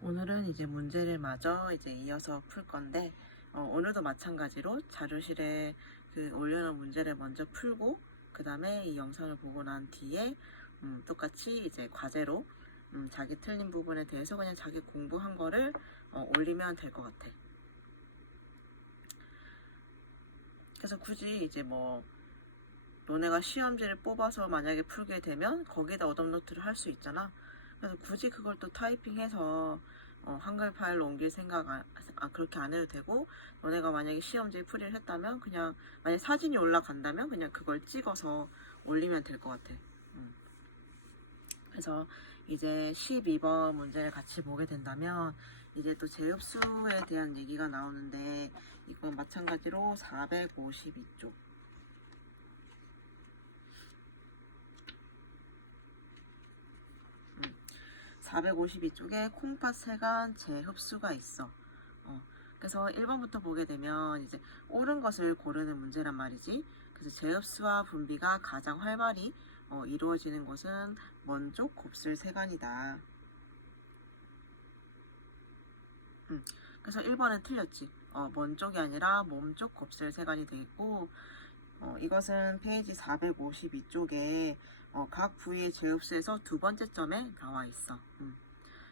오늘은 이제 문제를 마저 이제 이어서 풀 건데, 오늘도 마찬가지로 자료실에 올려놓은 문제를 먼저 풀고, 그 다음에 이 영상을 보고 난 뒤에, 똑같이 이제 과제로, 자기 틀린 부분에 대해서 그냥 자기 공부한 거를 올리면 될 것 같아. 그래서 굳이 이제 너네가 시험지를 뽑아서 만약에 풀게 되면 거기다 오답노트를 할 수 있잖아. 그래서 굳이 그걸 또 타이핑해서 한글 파일로 옮길 생각 그렇게 안 해도 되고, 너네가 만약에 시험지 풀이를 했다면 그냥 만약 사진이 올라간다면 그냥 그걸 찍어서 올리면 될 것 같아. 그래서 이제 12번 문제를 같이 보게 된다면 이제 또 제흡수에 대한 얘기가 나오는데, 이건 마찬가지로 452쪽 452쪽에 콩팥 세간 재흡수가 있어. 그래서 1번부터 보게 되면 이제 옳은 것을 고르는 문제란 말이지. 그래서 재흡수와 분비가 가장 활발히 이루어지는 곳은 먼쪽 곱슬 세간이다. 그래서 1번은 틀렸지. 먼쪽이 아니라 몸쪽 곱슬 세간이 되겠고, 이것은 페이지 452쪽에 각 부위의 재흡수에서 두 번째 점에 나와 있어.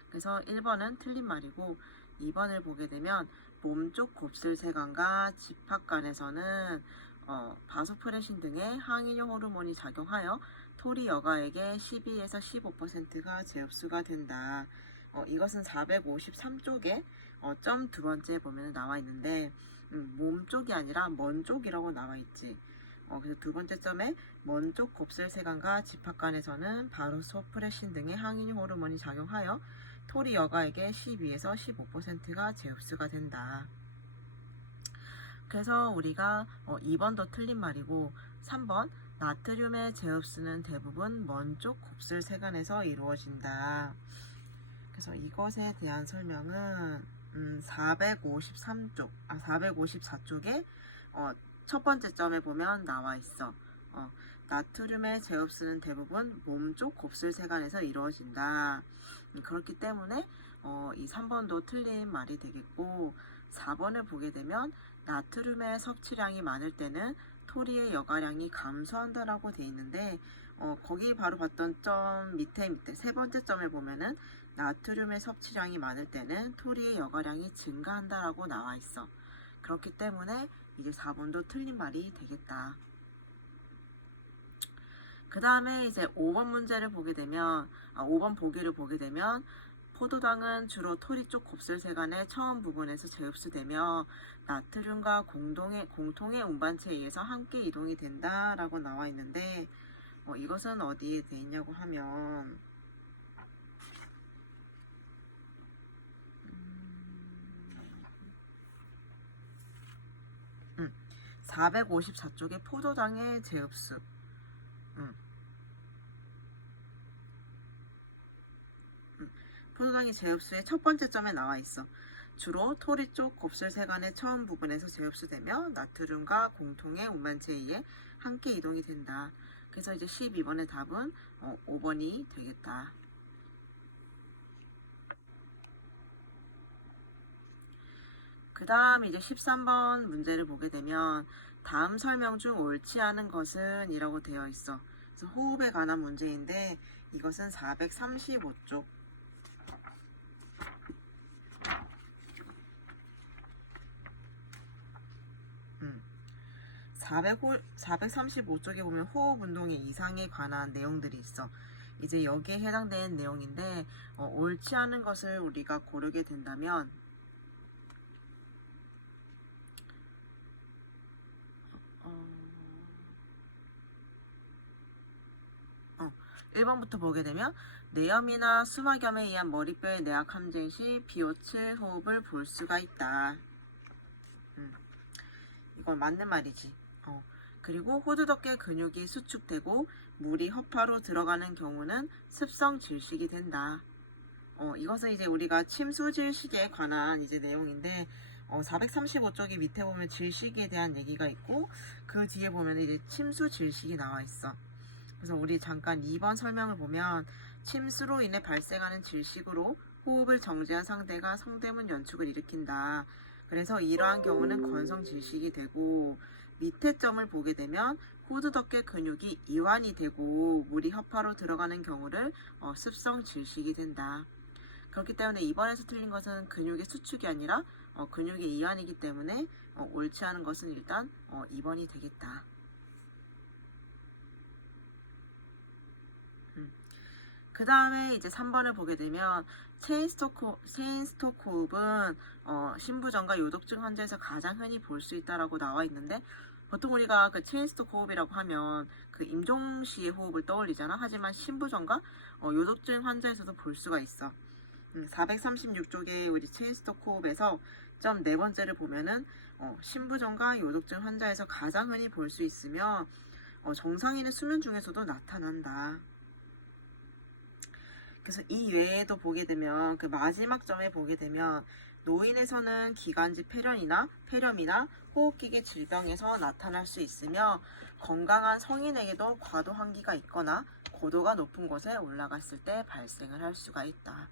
그래서 1번은 틀린 말이고, 2번을 보게 되면 몸쪽 곱슬 세간과 집합간에서는 바소프레신 등의 항인효 호르몬이 작용하여 토리 여가액의 12에서 15%가 재흡수가 된다. 이것은 453쪽에 점 두 번째 보면 나와 있는데, 몸 쪽이 아니라 먼 쪽이라고 나와 있지. 그래서 두 번째 점에 먼 쪽 곱슬 세간과 집합간에서는 바소프레신 등의 항인 호르몬이 작용하여 토리 여가액의 12에서 15%가 재흡수가 된다. 그래서 우리가 2번도 틀린 말이고, 3번 나트륨의 재흡수는 대부분 먼 쪽 곱슬 세간에서 이루어진다. 그래서 이것에 대한 설명은 454쪽에 첫 번째 점에 보면 나와 있어. 나트륨의 재흡수는 대부분 몸쪽 곱슬 세간에서 이루어진다. 그렇기 때문에 이 3번도 틀린 말이 되겠고, 4번을 보게 되면 나트륨의 섭취량이 많을 때는 토리의 여가량이 감소한다라고 돼 있는데, 거기 바로 봤던 점 밑에 세 번째 점에 보면은 나트륨의 섭취량이 많을 때는 토리의 여가량이 증가한다라고 나와 있어. 그렇기 때문에 이제 4번도 틀린 말이 되겠다. 그 다음에 이제 5번 문제를 보게 되면, 5번 보기를 보게 되면, 포도당은 주로 토리 쪽 곱슬 세간의 처음 부분에서 재흡수되며 나트륨과 공통의 운반체에 의해서 함께 이동이 된다라고 나와 있는데, 이것은 어디에 돼 있냐고 하면 454쪽에 포도당의 재흡수. 포도당의 재흡수의 첫 번째 점에 나와 있어. 주로 토리 쪽 곱슬 세간의 처음 부분에서 재흡수되며 나트륨과 공통의 운반체에 의해 함께 이동이 된다. 그래서 이제 12번의 답은 5번이 되겠다. 그 다음 이제 13번 문제를 보게 되면 다음 설명 중 옳지 않은 것은 이라고 되어 있어. 그래서 호흡에 관한 문제인데, 이것은 435쪽 435쪽에 보면 호흡 운동의 이상에 관한 내용들이 있어. 이제 여기에 해당되는 내용인데, 옳지 않은 것을 우리가 고르게 된다면 1번부터 보게 되면 뇌염이나 수막염에 의한 머리뼈의 뇌학 함정 시 비오칠 호흡을 볼 수가 있다. 이건 맞는 말이지. 그리고 호두덕계 근육이 수축되고 물이 허파로 들어가는 경우는 습성 질식이 된다. 이것은 이제 우리가 침수 질식에 관한 이제 내용인데, 435쪽이 밑에 보면 질식에 대한 얘기가 있고, 그 뒤에 보면 이제 침수 질식이 나와 있어. 그래서 우리 잠깐 2번 설명을 보면 침수로 인해 발생하는 질식으로 호흡을 정지한 상대가 성대문 연축을 일으킨다. 그래서 이러한 경우는 건성 질식이 되고, 밑에 점을 보게 되면 후두덕계 근육이 이완이 되고 물이 혀파로 들어가는 경우를 습성 질식이 된다. 그렇기 때문에 이번에서 틀린 것은 근육의 수축이 아니라 근육의 이완이기 때문에 옳지 않은 것은 일단 2번이 되겠다. 그 다음에 이제 3번을 보게 되면 체인스토크 호흡은 신부전과 요독증 환자에서 가장 흔히 볼 수 있다라고 나와 있는데, 보통 우리가 그 체인스토크 호흡이라고 하면 그 임종시의 호흡을 떠올리잖아. 하지만 신부전과 요독증 환자에서도 볼 수가 있어. 436쪽에 우리 체인스토크 호흡에서 점 네 번째를 보면은 신부전과 요독증 환자에서 가장 흔히 볼 수 있으며 정상인의 수면 중에서도 나타난다. 그래서 이 외에도 보게 되면 그 마지막 점에 보게 되면 노인에서는 기관지 폐렴이나 호흡기계 질병에서 나타날 수 있으며, 건강한 성인에게도 과도 환기가 있거나 고도가 높은 곳에 올라갔을 때 발생을 할 수가 있다.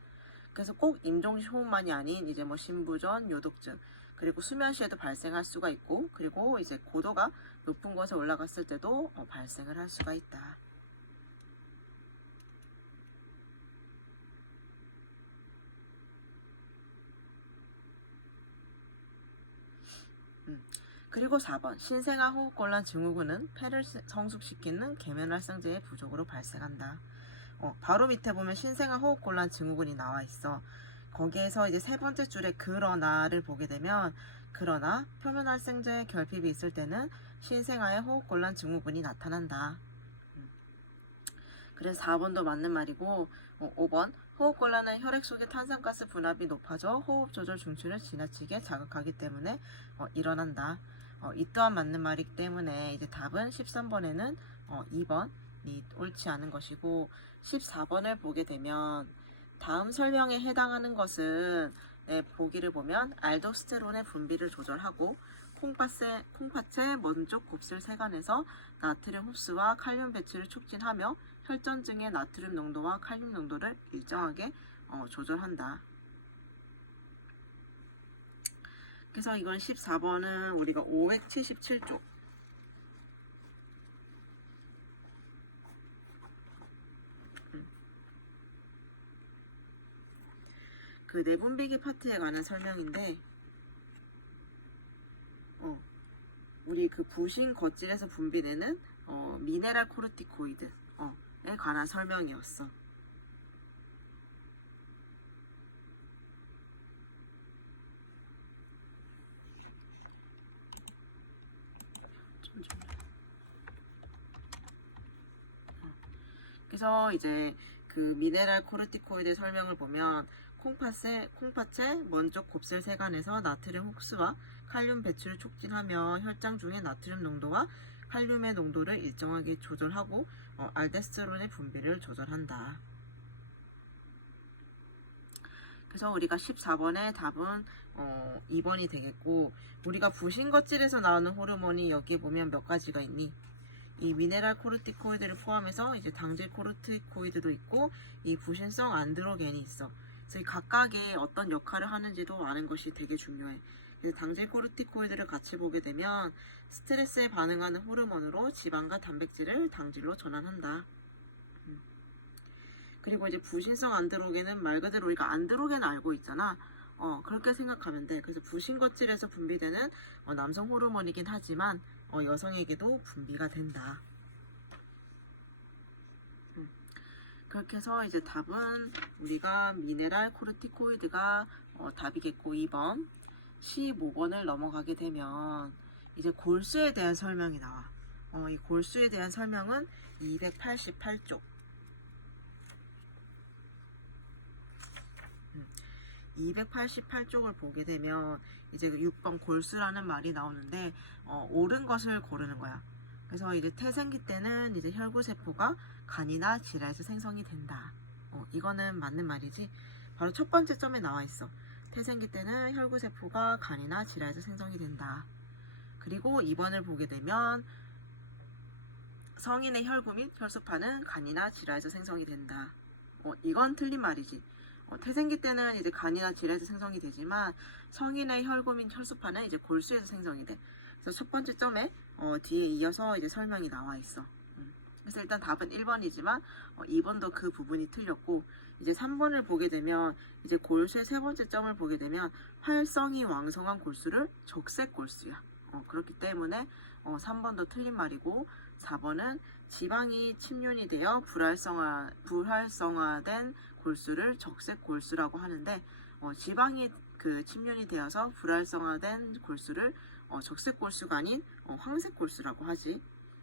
그래서 꼭 임종시 호흡만이 아닌 이제 뭐 신부전, 요독증, 그리고 수면 시에도 발생할 수가 있고, 그리고 이제 고도가 높은 곳에 올라갔을 때도 발생을 할 수가 있다. 그리고 4번 신생아 호흡곤란 증후군은 폐를 성숙시키는 계면활성제의 부족으로 발생한다. 바로 밑에 보면 신생아 호흡곤란 증후군이 나와 있어. 거기에서 이제 세 번째 줄에 그러나를 보게 되면, 그러나 표면활성제 결핍이 있을 때는 신생아의 호흡곤란 증후군이 나타난다. 그래서 4번도 맞는 말이고, 5번 호흡곤란은 혈액 속의 탄산가스 분압이 높아져 호흡 조절 중추를 지나치게 자극하기 때문에 일어난다. 이 또한 맞는 말이기 때문에 이제 답은 13번에는 2번이 옳지 않은 것이고, 14번을 보게 되면 다음 설명에 해당하는 것은 보기를 보면 알도스테론의 분비를 조절하고 콩팥의 먼쪽 곱슬 세간에서 나트륨 흡수와 칼륨 배출을 촉진하며 혈전증의 나트륨 농도와 칼륨 농도를 일정하게 조절한다. 그래서 이건 14번은 우리가 577쪽 그 내분비계 파트에 관한 설명인데, 우리 그 부신 겉질에서 분비되는 미네랄 코르티코이드에 관한 설명이었어. 그래서 이제 그 미네랄 코르티코이드의 설명을 보면 콩팥의 먼쪽 곱슬 세간에서 나트륨 흡수와 칼륨 배출을 촉진하며 혈장 중의 나트륨 농도와 칼륨의 농도를 일정하게 조절하고 알데스테론의 분비를 조절한다. 그래서 우리가 14번의 답은 2번이 되겠고, 우리가 부신겉질에서 나오는 호르몬이 여기에 보면 몇 가지가 있니? 이 미네랄 코르티코이드를 포함해서 이제 당질 코르티코이드도 있고, 이 부신성 안드로겐이 있어. 그래서 이 각각의 어떤 역할을 하는지도 아는 것이 되게 중요해. 그래서 당질 코르티코이드를 같이 보게 되면 스트레스에 반응하는 호르몬으로 지방과 단백질을 당질로 전환한다. 그리고 이제 부신성 안드로겐은 말 그대로 우리가 안드로겐 알고 있잖아. 그렇게 생각하면 돼. 그래서 부신겉질에서 분비되는 남성 호르몬이긴 하지만 여성에게도 분비가 된다. 그렇게 해서 이제 답은 우리가 미네랄 코르티코이드가 답이겠고, 2번 15번을 넘어가게 되면 이제 골수에 대한 설명이 나와. 이 골수에 대한 설명은 288쪽 288쪽을 보게 되면 이제 6번 골수라는 말이 나오는데, 옳은 것을 고르는 거야. 그래서 이제 태생기 때는 이제 혈구세포가 간이나 지라에서 생성이 된다. 이거는 맞는 말이지. 바로 첫 번째 점에 나와 있어. 태생기 때는 혈구세포가 간이나 지라에서 생성이 된다. 그리고 2번을 보게 되면 성인의 혈구 및 혈소판은 간이나 지라에서 생성이 된다. 이건 틀린 말이지. 태생기 때는 이제 간이나 질에서 생성이 되지만 성인의 혈구민 혈소판은 이제 골수에서 생성이 돼. 그래서 첫 번째 점에 뒤에 이어서 이제 설명이 나와 있어. 그래서 일단 답은 1번이지만 2번도 그 부분이 틀렸고, 이제 3번을 보게 되면 이제 골수의 세 번째 점을 보게 되면 활성이 왕성한 골수를 적색 골수야. 그렇기 때문에 3번도 틀린 말이고, 4번은 지방이 침륜이 되어 불활성화된 골수를 적색 골수라고 하는데, 지방이 그 침륜이 되어서 불활성화된 골수를 적색 골수가 아닌 황색 골수라고 하지.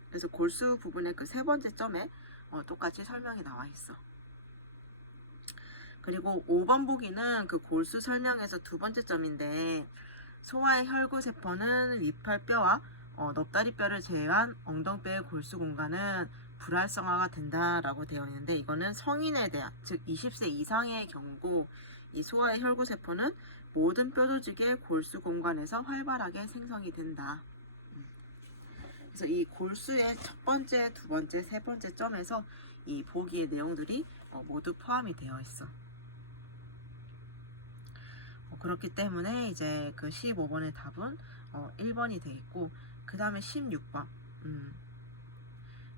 그래서 골수 부분의 그 세 번째 점에 똑같이 설명이 나와 있어. 그리고 5번 보기는 그 골수 설명에서 두 번째 점인데, 소화의 혈구세포는 위팔뼈와 넙다리뼈를 제외한 엉덩뼈의 골수 공간은 불활성화가 된다라고 되어 있는데, 이거는 성인에 대한, 즉 20세 이상의 경우고, 이 소화의 혈구세포는 모든 뼈조직의 골수 공간에서 활발하게 생성이 된다. 그래서 이 골수의 첫 번째, 두 번째, 세 번째 점에서 이 보기의 내용들이 모두 포함이 되어 있어. 그렇기 때문에 이제 그 15번의 답은 1번이 되어 있고, 그 다음에 16번.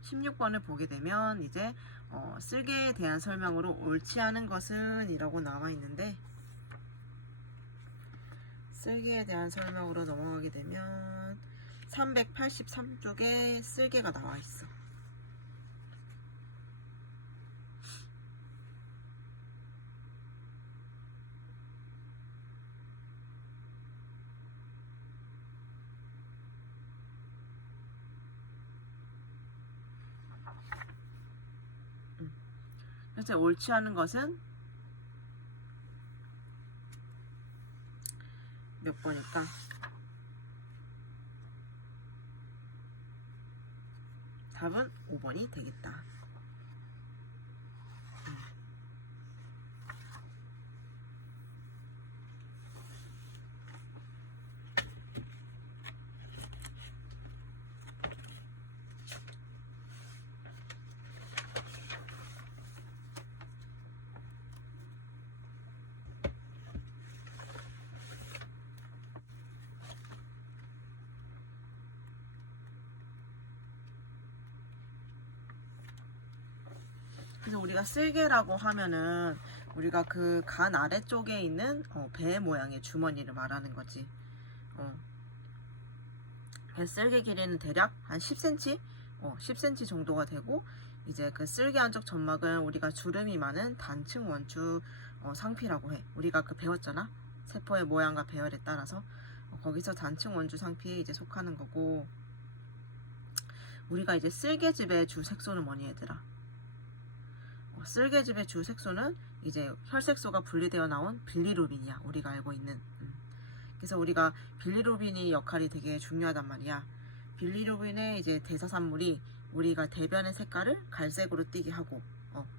16번을 보게 되면 이제 쓸개에 대한 설명으로 옳지 않은 것은 이라고 나와 있는데, 쓸개에 대한 설명으로 넘어가게 되면 383쪽에 쓸개가 나와 있어. 그래서 옳지 않은 것은 몇 번일까? 답은 5번이 되겠다. 그래서 우리가 쓸개라고 하면은 우리가 그 간 아래쪽에 있는 배 모양의 주머니를 말하는 거지. 쓸개 길이는 대략 한 10cm? 10cm 정도가 되고, 이제 그 쓸개 안쪽 점막은 우리가 주름이 많은 단층 원추 상피라고 해. 우리가 그 배웠잖아. 세포의 모양과 배열에 따라서 거기서 단층 원추 상피에 이제 속하는 거고, 우리가 이제 쓸개즙의 주 색소는 뭐니 얘들아? 쓸개즙의 주 색소는 이제 혈색소가 분리되어 나온 빌리루빈이야. 우리가 알고 있는. 그래서 우리가 빌리루빈이 역할이 되게 중요하단 말이야. 빌리루빈의 이제 대사산물이 우리가 대변의 색깔을 갈색으로 띠게 하고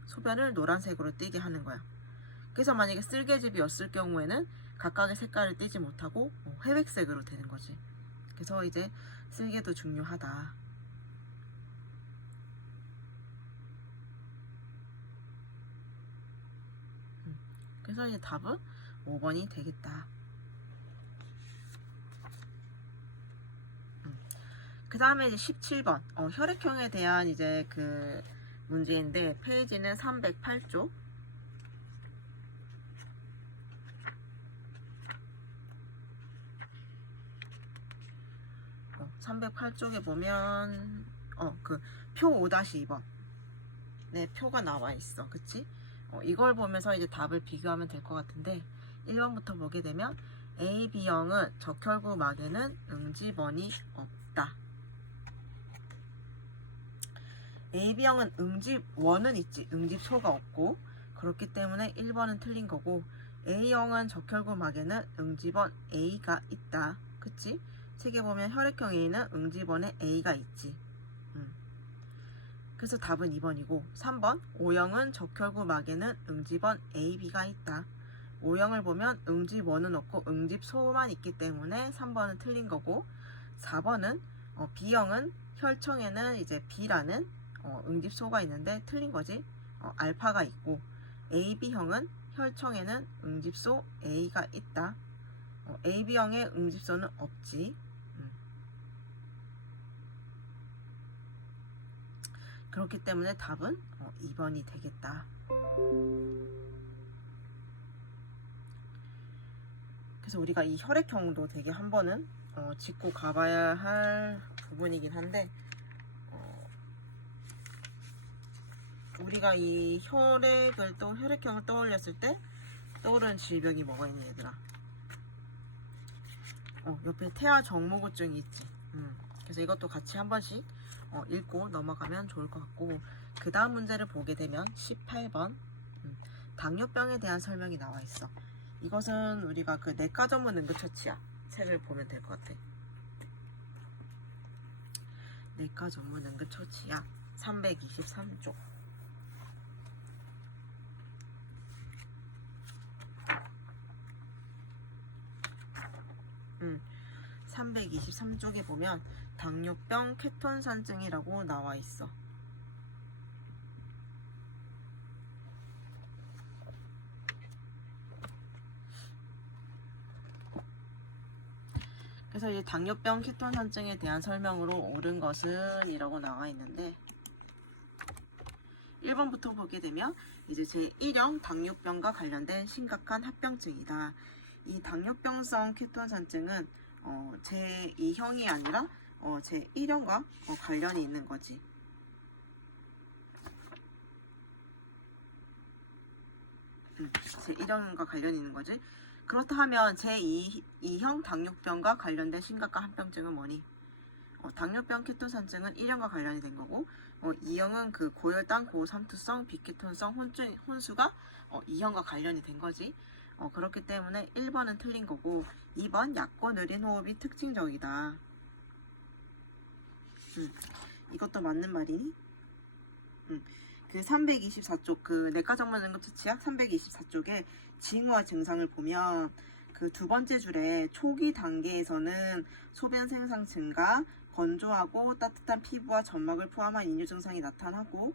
소변을 노란색으로 띠게 하는 거야. 그래서 만약에 쓸개즙이었을 경우에는 각각의 색깔을 띠지 못하고 회백색으로 되는 거지. 그래서 이제 쓸개도 중요하다. 그래서 이제 답은 5번이 되겠다. 그 다음에 이제 17번 혈액형에 대한 이제 그 문제인데, 페이지는 308쪽. 308쪽에 보면 그 표 5-2번 네, 표가 나와 있어. 그치? 이걸 보면서 이제 답을 비교하면 될 것 같은데, 1번부터 보게 되면 AB형은 적혈구막에는 응집원이 없다. AB형은 응집원은 있지, 응집소가 없고, 그렇기 때문에 1번은 틀린 거고, A형은 적혈구막에는 응집원 A가 있다. 그치? 책에 보면 혈액형 A는 응집원에 A가 있지. 그래서 답은 2번이고, 3번 O형은 적혈구막에는 응집원 AB가 있다. O형을 보면 응집원은 없고 응집소만 있기 때문에 3번은 틀린 거고, 4번은 B형은 혈청에는 이제 B라는 응집소가 있는데 틀린 거지. 알파가 있고, AB형은 혈청에는 응집소 A가 있다. AB형의 응집소는 없지. 그렇기 때문에 답은 2번이 되겠다. 그래서 우리가 이 혈액형도 되게 한 번은 짚고 가봐야 할 부분이긴 한데, 우리가 이 혈액형을 떠올렸을 때 떠오르는 질병이 뭐가 있니 얘들아? 옆에 태아 정모구증이 있지. 그래서 이것도 같이 한 번씩 읽고 넘어가면 좋을 것 같고, 그 다음 문제를 보게 되면 18번 당뇨병에 대한 설명이 나와 있어. 이것은 우리가 그 내과 전문 응급처치약 책을 보면 될 것 같아. 내과 전문 응급처치약 323쪽. 323쪽에 보면 당뇨병 케톤산증이라고 나와 있어. 그래서 이 당뇨병 케톤산증에 대한 설명으로 옳은 것은 이라고 나와 있는데, 1번부터 보게 되면 이제 제1형 당뇨병과 관련된 심각한 합병증이다. 이 당뇨병성 케톤산증은 제2형이 아니라 제1형과 관련이 있는 거지. 제1형과 관련이 있는 거지. 그렇다 하면 제2형 당뇨병과 관련된 심각한 합병증은 뭐니? 당뇨병 케톤산증은 1형과 관련이 된 거고, 2형은 그 고혈당, 고삼투성, 비케톤성 혼수가 2형과 관련이 된 거지. 그렇기 때문에 1번은 틀린 거고, 2번 얕고 느린 호흡이 특징적이다. 이것도 맞는 말이니? 그 324쪽 그 내과 전문 응급처치약 324쪽에 징후와 증상을 보면 그 두 번째 줄에 초기 단계에서는 소변 생산 증가, 건조하고 따뜻한 피부와 점막을 포함한 인유 증상이 나타나고,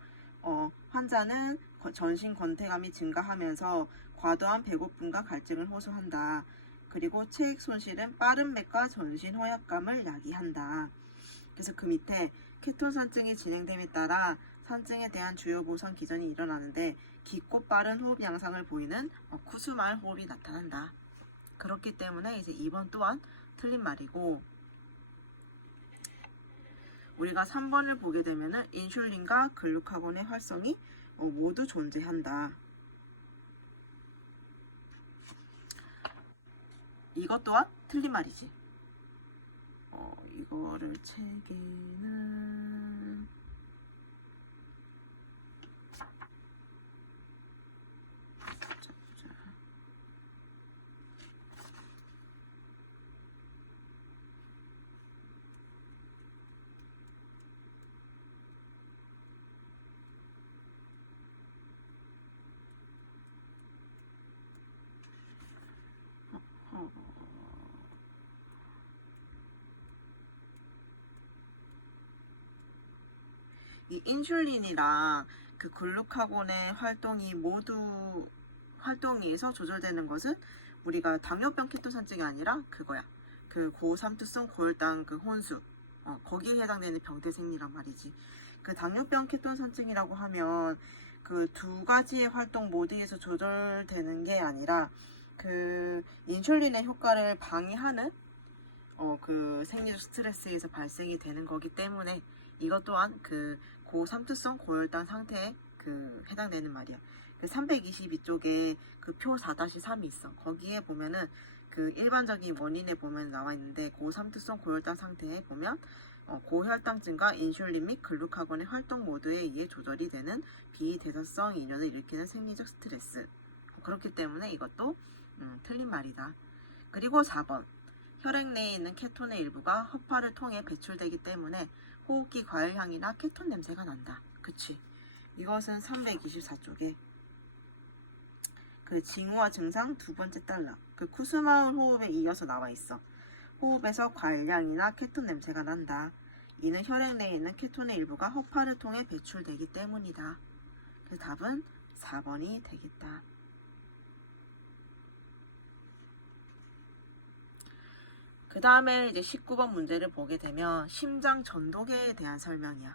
환자는 전신 권태감이 증가하면서 과도한 배고픔과 갈증을 호소한다. 그리고 체액 손실은 빠른 맥과 전신 허약감을 야기한다. 그래서 그 밑에 케톤산증이 진행됨에 따라 산증에 대한 주요 보상 기전이 일어나는데 깊고 빠른 호흡 양상을 보이는 쿠수말 호흡이 나타난다. 그렇기 때문에 이제 2번 또한 틀린 말이고, 우리가 3번을 보게 되면은 인슐린과 글루카곤의 활성이 모두 존재한다. 이것 또한 틀린 말이지. 이거를 책에는 이 인슐린이랑 그 글루카곤의 활동이 모두 활동에서 조절되는 것은 우리가 당뇨병 케톤산증이 아니라 그거야. 그 고삼투성 고혈당 그 혼수, 거기에 해당되는 병태 생리란 말이지. 그 당뇨병 케톤산증이라고 하면 그 두 가지의 활동 모두에서 조절되는 게 아니라 그 인슐린의 효과를 방해하는 그 생리적 스트레스에서 발생이 되는 거기 때문에 이것 또한 그 고삼투성 고혈당 상태에 그 해당되는 말이야. 그 322쪽에 그 표 4-3이 있어. 거기에 보면은 그 일반적인 원인에 보면 나와 있는데, 고삼투성 고혈당 상태에 보면 고혈당증과 인슐린 및 글루카곤의 활동 모두에 의해 조절이 되는 비대사성 이뇨를 일으키는 생리적 스트레스. 그렇기 때문에 이것도 틀린 말이다. 그리고 4번 혈액 내에 있는 케톤의 일부가 허파를 통해 배출되기 때문에 호흡기 과일향이나 케톤 냄새가 난다. 그치? 이것은 324쪽에 그 징후와 증상 두 번째 단락 그 쿠수마울 호흡에 이어서 나와 있어. 호흡에서 과일향이나 케톤 냄새가 난다. 이는 혈액 내에 있는 케톤의 일부가 허파를 통해 배출되기 때문이다. 그 답은 4번이 되겠다. 그 다음에 이제 19번 문제를 보게 되면 심장 전도계에 대한 설명이야.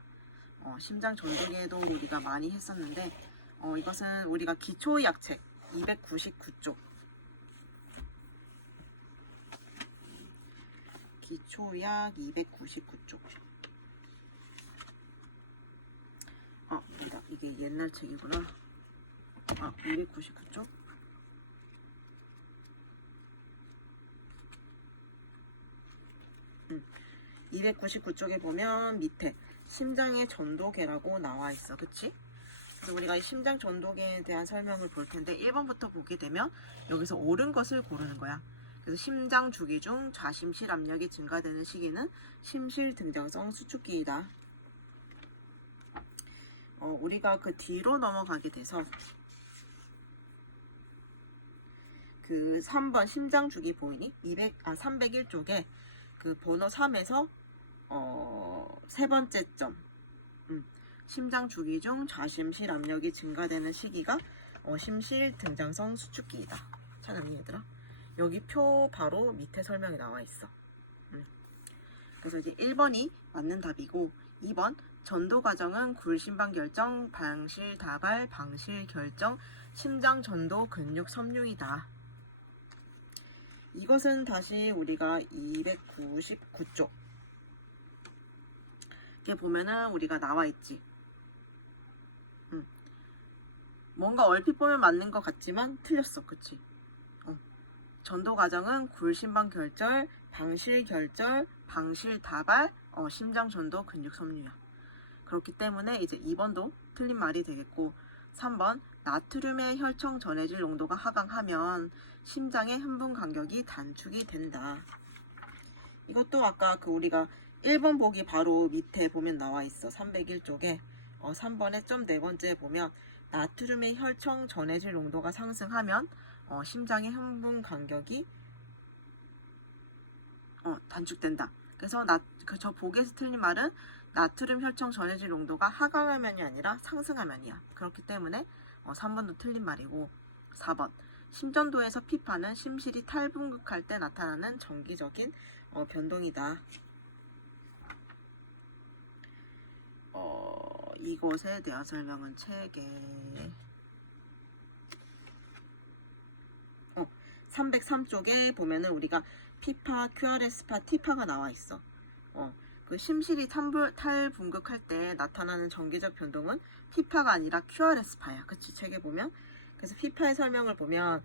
심장 전도계도 우리가 많이 했었는데 이것은 우리가 기초의학책 299쪽 기초의학 299쪽 이게 옛날 책이구나. 299쪽 299쪽에 보면 밑에 심장의 전도계라고 나와 있어. 그치? 그래서 우리가 이 심장 전도계에 대한 설명을 볼 텐데 1번부터 보게 되면 여기서 옳은 것을 고르는 거야. 그래서 심장 주기 중 좌심실 압력이 증가되는 시기는 심실 등장성 수축기이다. 우리가 그 뒤로 넘어가게 돼서 그 3번 심장 주기 보이니? 301쪽에 그 번호 3에서 세 번째 점 심장 주기 중 좌심실 압력이 증가되는 시기가 심실 등장성 수축기이다. 찾았니 얘들아? 여기 표 바로 밑에 설명이 나와 있어. 그래서 이제 1번이 맞는 답이고 2번 전도 과정은 굴심방 결정, 방실 다발, 방실 결정, 심장 전도 근육 섬유이다. 이것은 다시 우리가 299쪽 이렇게 보면은 우리가 나와 있지. 뭔가 얼핏 보면 맞는 것 같지만 틀렸어. 그치? 전도 과정은 굴심방 결절, 방실 결절, 방실 다발, 심장 전도 근육 섬유야. 그렇기 때문에 이제 2번도 틀린 말이 되겠고 3번 나트륨의 혈청 전해질 농도가 하강하면 심장의 흥분 간격이 단축이 된다. 이것도 아까 그 우리가 1번 보기 바로 밑에 보면 나와 있어. 301쪽에 3번의 점 4번째 보면 나트륨의 혈청 전해질 농도가 상승하면 심장의 흥분 간격이 단축된다. 그래서 저 보기에서 틀린 말은 나트륨 혈청 전해질 농도가 하강하면이 아니라 상승하면이야. 그렇기 때문에 3번도 틀린 말이고 4번 심전도에서 피파는 심실이 탈분극할 때 나타나는 정기적인 변동이다. 이것에 대한 설명은 책에 303쪽에 보면은 우리가 피파, QRS파, T파가 나와 있어. 그 심실이 탈분극할 때 나타나는 정기적 변동은 피파가 아니라 QRS파야. 그치? 책에 보면. 그래서 피파의 설명을 보면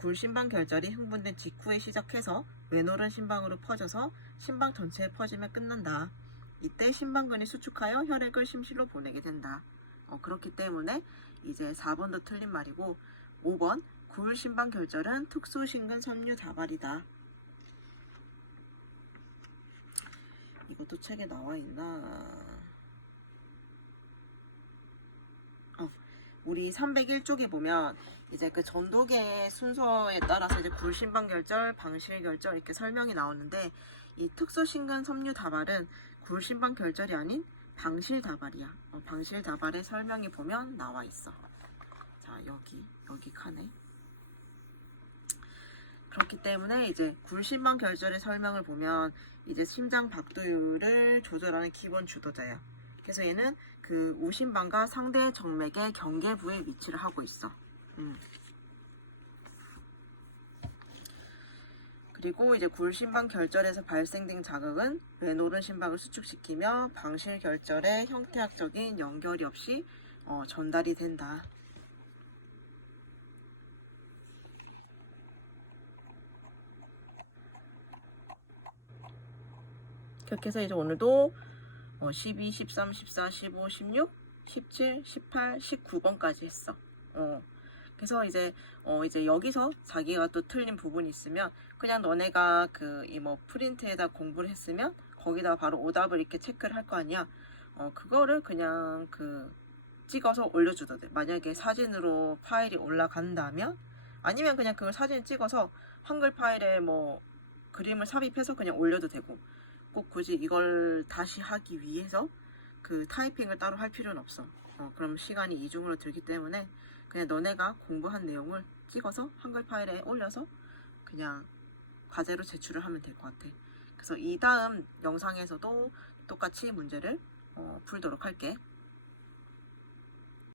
굴심방 결절이 흥분된 직후에 시작해서 외노른 심방으로 퍼져서 심방 전체에 퍼지면 끝난다. 이때 심방근이 수축하여 혈액을 심실로 보내게 된다. 그렇기 때문에 이제 4번도 틀린 말이고 5번 굴심방 결절은 특수심근 섬유 다발이다. 이것도 책에 나와 있나? 우리 301쪽에 보면 이제 그 전도계 순서에 따라서 이제 굴심방 결절, 방실 결절 이렇게 설명이 나오는데 이 특수심근 섬유 다발은 굴심방 결절이 아닌 방실 다발이야. 방실 다발의 설명이 보면 나와 있어. 자, 여기 칸에. 그렇기 때문에 이제 굴심방 결절의 설명을 보면 이제 심장 박도율을 조절하는 기본 주도자야. 그래서 얘는 그 우심방과 상대 정맥의 경계부에 위치를 하고 있어. 그리고 이제 굴심방 결절에서 발생된 자극은 외노른 심방을 수축시키며 방실 결절의 형태학적인 연결이 없이 전달이 된다. 그렇게 해서 이제 오늘도 12, 13, 14, 15, 16, 17, 18, 19번까지 했어. 그래서 이제 여기서 자기가 또 틀린 부분이 있으면 그냥 너네가 그 프린트에다 공부를 했으면 거기다 바로 오답을 이렇게 체크를 할 거 아니야. 그거를 그냥 찍어서 올려줘도 돼. 만약에 사진으로 파일이 올라간다면 아니면 그냥 그걸 사진 찍어서 한글 파일에 그림을 삽입해서 그냥 올려도 되고 꼭 굳이 이걸 다시 하기 위해서 그 타이핑을 따로 할 필요는 없어. 그럼 시간이 이중으로 들기 때문에 그냥 너네가 공부한 내용을 찍어서 한글 파일에 올려서 그냥 과제로 제출을 하면 될 것 같아. 그래서 이 다음 영상에서도 똑같이 문제를 풀도록 할게.